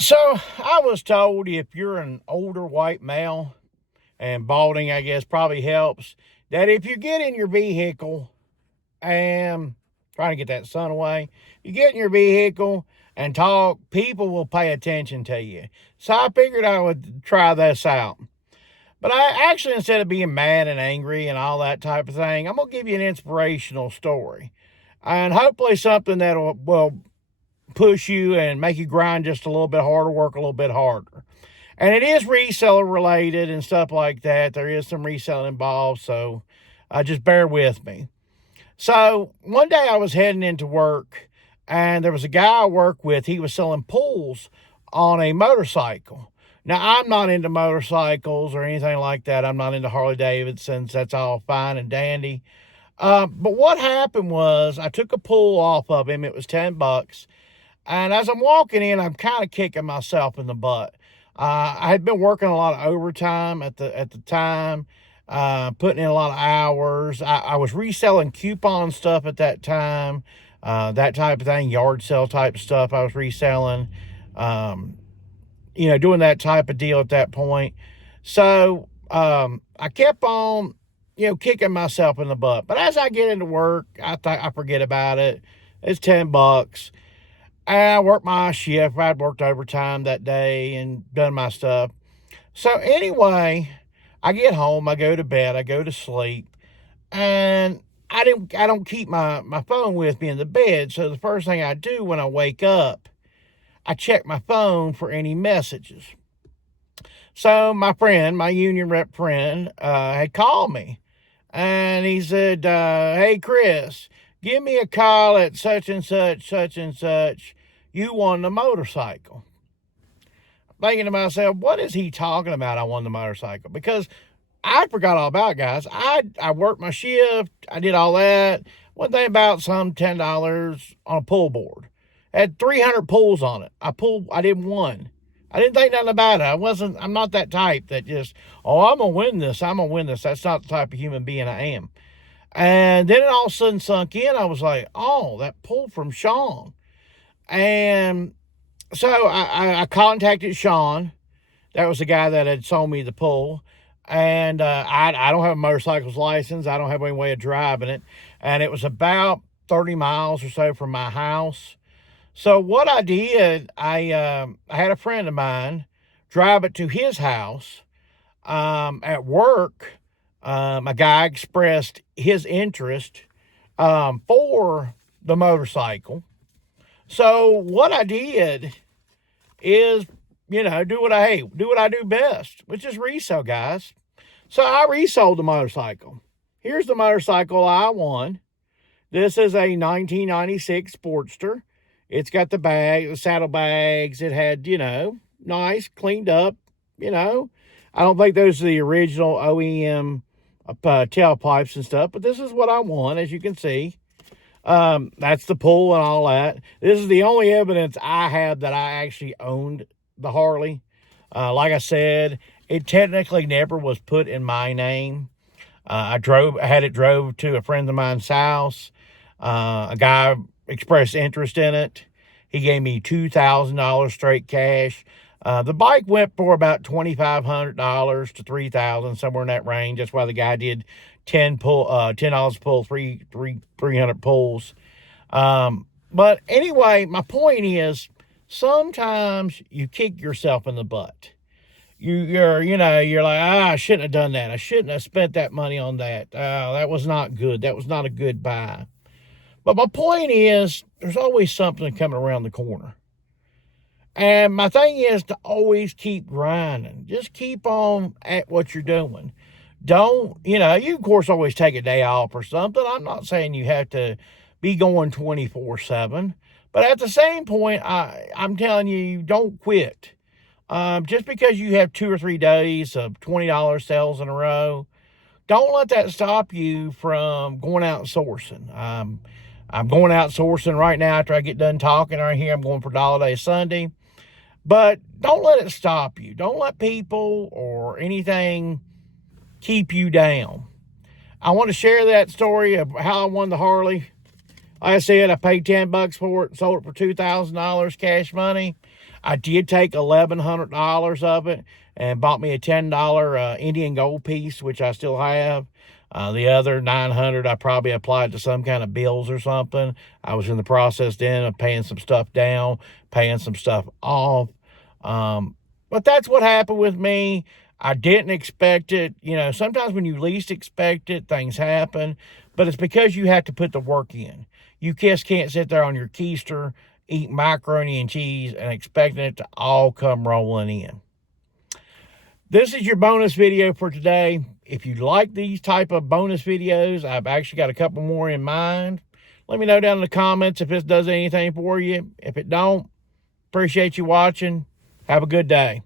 So I was told if you're an older white male, and balding, I guess, probably helps, that if you get in your vehicle and trying to get that sun away, you get in your vehicle and talk, people will pay attention to you. So I figured I would try this out. But I actually, instead of being mad and angry and all that type of thing, I'm going to give you an inspirational story. And hopefully something that will push you and make you grind just a little bit harder, work a little bit harder. And it is reseller related and stuff like that. There is some reselling involved, so just bear with me. So one day I was heading into work, and there was a guy I work with. He was selling pulls on a motorcycle. Now, I'm not into motorcycles or anything like that. I'm not into Harley Davidsons. That's all fine and dandy. But what happened was I took a pull off of him. It was $10. And as I'm walking in, I'm kind of kicking myself in the butt. I had been working a lot of overtime at the time, putting in a lot of hours. I was reselling coupon stuff at that time, that type of thing, yard sale type stuff. I was reselling, doing that type of deal at that point. So I kept on, kicking myself in the butt. But as I get into work, I forget about it. It's $10. I worked my shift. I'd worked overtime that day and done my stuff. So anyway, I get home, I go to bed, I go to sleep, and I don't keep my phone with me in the bed. So the first thing I do when I wake up, I check my phone for any messages. So my friend, my union rep friend, had called me, and he said, "Hey Chris, give me a call at such and such. You won the motorcycle." Thinking to myself, what is he talking about? I won the motorcycle, because I forgot all about it, guys. I worked my shift. I did all that. One thing about some $10 on a pull board. It had 300 pulls on it. I did one. I didn't think nothing about it. I'm not that type that just, oh, I'm going to win this. I'm going to win this. That's not the type of human being I am. And then it all of a sudden sunk in. I was like, oh, that pull from Sean. And so I contacted Sean. That was the guy that had sold me the pull. And I don't have a motorcycle's license. I don't have any way of driving it. And it was about 30 miles or so from my house. So what I did, I had a friend of mine drive it to his house. At work, a guy expressed his interest for the motorcycle. So what I did is, do what I do best, which is resell, guys. So I resold the motorcycle. Here's the motorcycle I won. This is a 1996 Sportster. It's got the saddlebags. It had, nice, cleaned up, I don't think those are the original OEM tailpipes and stuff, but this is what I won, as you can see. That's the pull and all that. This is the only evidence I have that I actually owned the Harley. Like I said, it technically never was put in my name. I had it drove to a friend of mine's house. A guy expressed interest in it. He gave me $2,000 straight cash. The bike went for about $2,500 to $3,000, somewhere in that range. That's why the guy did $10 pull, 300 pulls. But anyway, my point is, sometimes you kick yourself in the butt. You're like, I shouldn't have done that. I shouldn't have spent that money on that. That was not good. That was not a good buy. But my point is, there's always something coming around the corner. And my thing is to always keep grinding. Just keep on at what you're doing. Don't, you of course always take a day off or something. I'm not saying you have to be going 24/7. But at the same point, I'm telling you, don't quit. Just because you have 2 or 3 days of $20 sales in a row, don't let that stop you from going out and sourcing. I'm going out sourcing right now after I get done talking right here. I'm going for Dollar Day Sunday. But don't let it stop you. Don't let people or anything keep you down. I want to share that story of how I won the Harley Like I said, I paid $10 for it, sold it for $2,000 cash money. I did take $1,100 of it and bought me a $10 Indian gold piece, which I still have. The other $900 I probably applied to some kind of bills or something. I was in the process then of paying some stuff down, paying some stuff off. But that's what happened with me. I didn't expect it. You know, sometimes when you least expect it, things happen. But it's because you have to put the work in. You just can't sit there on your keister, eat macaroni and cheese, and expecting it to all come rolling in. This is your bonus video for today. If you like these type of bonus videos, I've actually got a couple more in mind. Let me know down in the comments if this does anything for you. If it don't, appreciate you watching. Have a good day.